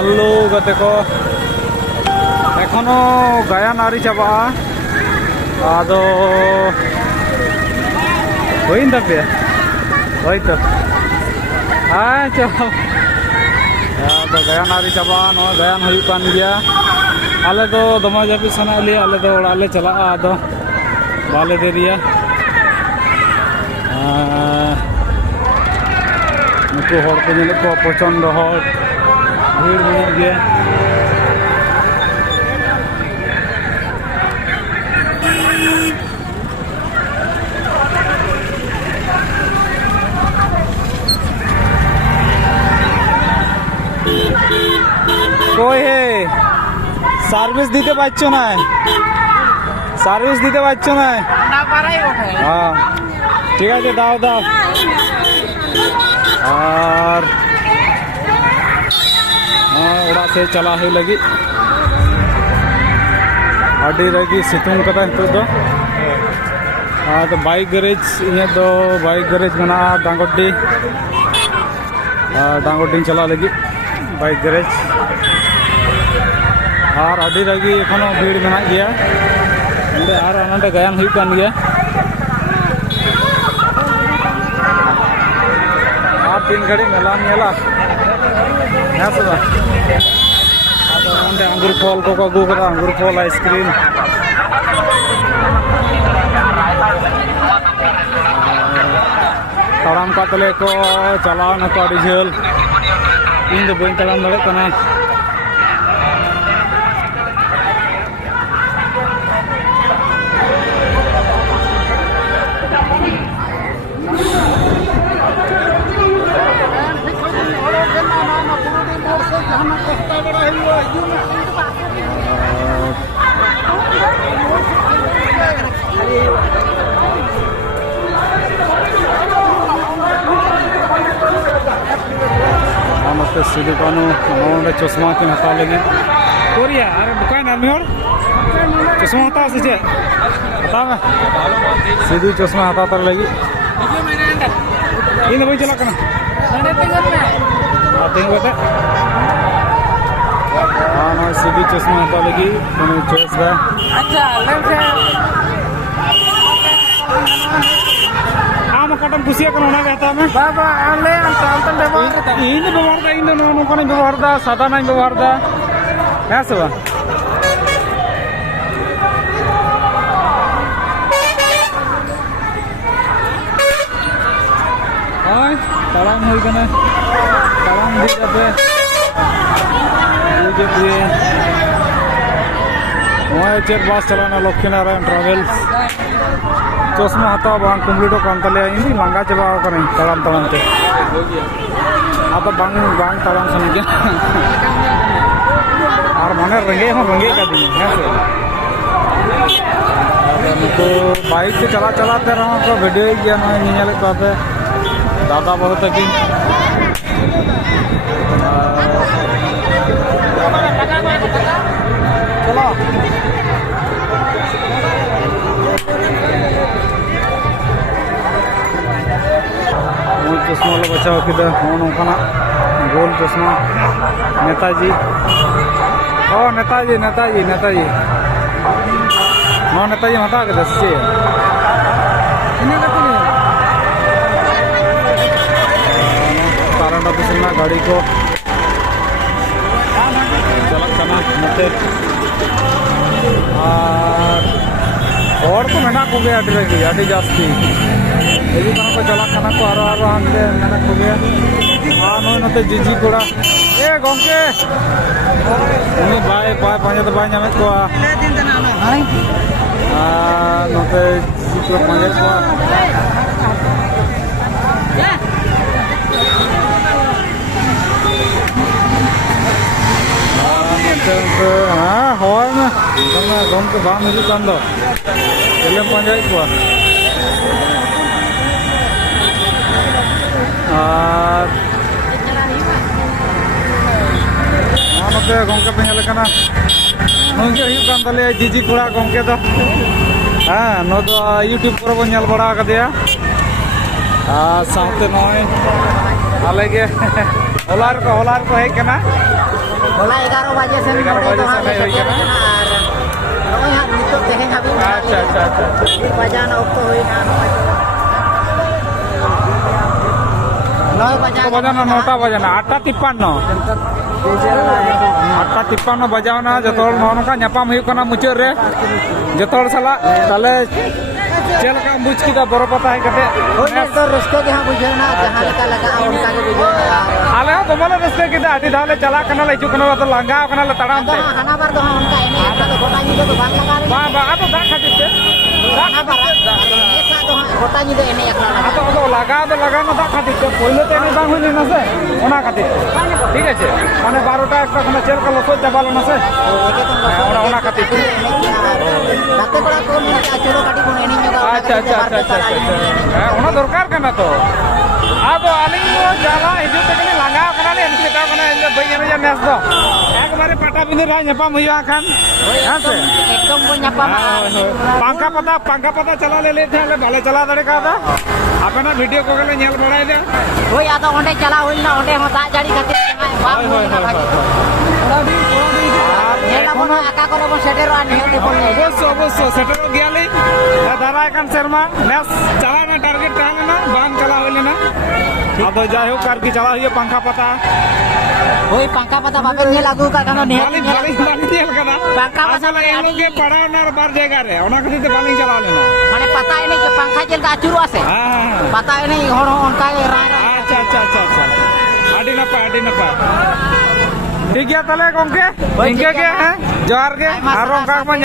hello गते को एखोनो गायन आरी चाबा आदो होइन तपे होइतो अच्छा आदो गायन आरी चाबा नो गायन हुई कान गया आले तो दमा जापी सना लिया आले तो ओड़ा ले चला आदो बाले दे दिया नुकु हर को नेले को प्रचंड हर भीड़ मेना गया कोई है सर्विस दीते पाচ্ছো না सर्विस दीते पाচ্ছো না हाँ ठीक है दाओ दाओ और ओड़ा से चला हुई लगी अड़ी रगी सितुंग कदा हितु दो तो बाइक गैरेज इन दो बाइक गैरेज मना डांगोडी डांगोडी चला लगी बाइक गैरेज और अड़ी रगी एखोनो भीड़ मेना गया अंदे और अनाडे गायन हुई कान गया और 3 घड़ी मेला मेला है सब आदो अंदे अंगूर फल को अगू कदा अंगूर फल आइसक्रीम तड़ाम कातले को चलाव न को अड़ी झेल इन दो बइन तड़ाम दड़े कना नमस्ते सिद्धू कानू नोंडे चश्मा की हता लगी कोरिया अरे दुकान आमी और चश्मा हता से चे हता में सिद्धू चश्मा हता तर लगी इन भाई चला कना तीन बजे हाँ ना सिद्धू चश्मा हता लगी मैंने चॉइस है अच्छा आम कटम कुसिया कना ना कहता मैं बाबा आले अंतन व्यवहार इन व्यवहार दा इन नो कोन व्यवहार दा सादा ना व्यवहार दा है सब हाय तलाम होई कना तलाम दी जाते ये जे मोय चेक बस चलाना लक्ष्मी नारायण ट्रैवल्स चश्मा हता बांग कम्प्लीट कान तले इन लंगा चबा कने तड़ाम तड़ाम ते अब बांग बांग तड़ाम समझ और माने रंगे का दिन है तो बाइक से चला चलाते रहो तो वीडियो गया ना नियल पाते दादा बहुत की चलो चश्मा बचाव किदा नौकाना गोल चश्मा नेताजी ओ नेताजी नेताजी नेताजी हाँ नेताजी हता के दस कारण ऑफिस में गाड़ी को चलना नते और को मेना को गया अड़ी जास्ती यदि को चला खाना को आरो हमदे मेना को गया हाँ नो नते जीजी कोड़ा ए गोंके उनी बाय बाय पांजा तो बाय नामे को नते जीजी को पांजा को हाँ होय ना गोंके बाम हिजु कान दो चले पांजा को और नोते गोंके पे हेलकना नोगे हुई कान तले जीजी कोड़ा गोंके तो हाँ नो तो यूट्यूब पर बन नेल बड़ा कदिया साथे नय आले के होला को हेज कना होला 11 बजे से 11 बजे से हेज कना नय हां नितो तेहे हाबी अच्छा बजाना ऑक्टो होइना 9 बजाना 9टा बजाना 8:53 8:53 बजावना जो नौका नापाम होना मुचाद रे जो साला ताले चल का बुझ किदा बरो पता है कते तो रस्ते के हां बुझेना जहां लेका लगा उनका के बुझेना आले तो बोले रस्ते किदा आदि धाले चला कना ले चुकना तो लंगा कना ले तड़ाम ते हाना बार तो उनका एने तो गोटा जी तो बाल लगा रे बा तो दा खातिर ते हाना बार एक तो गोटा जी तो एने एकला लगा तो लगा ना दा खातिर ते पहले तो एने बांग होइले ना से ओना खातिर ठीक है माने 12टा একটা খানা চেল কা লসো চাবালো না সে ওনা খাतिर রাতে কোড়া তো চলো কাটি কোন এনে যোগা अच्छा ओना दरकार कना तो अब आलिंग जाला हिजु तक लांगा कना ले इनके ता कना बई एने नेस दो एक बारे पाटा बिंदु रा ᱧᱟᱯᱟᱢ हुआ खान हां से एकदम को ᱧᱟᱯᱟᱢ पंखा पता चला ले थे भले चला दड़े का था अपना वीडियो को गले नेल बड़ाई दे होय आदा ओंडे चला होइना ओंडे हो दा जाड़ी खातिर बाप होइना भागी नेला बना आका को बन सेटेरो आ नेल देखो अवश्य सेटेरो गियाली दादा कान शर्मा नेस चला ना टारगेट ताले ना बांग चला होइले ना अब जाय हो कार की चला हुई पंखा पता होय पंखा पता बाबे ने लागू का कानो नेल बालिंग नेल कना पंखा पता इन के पड़ा ना बार जगह रे ओना खातिर बालिंग चला लेना माने पता है नहीं कि पंखा चल का चुरु आसे हां पता है नहीं होड़ उनका राय अच्छा आडी ना पा ठीक है तले गोंके इनके के है जोहार के आरो का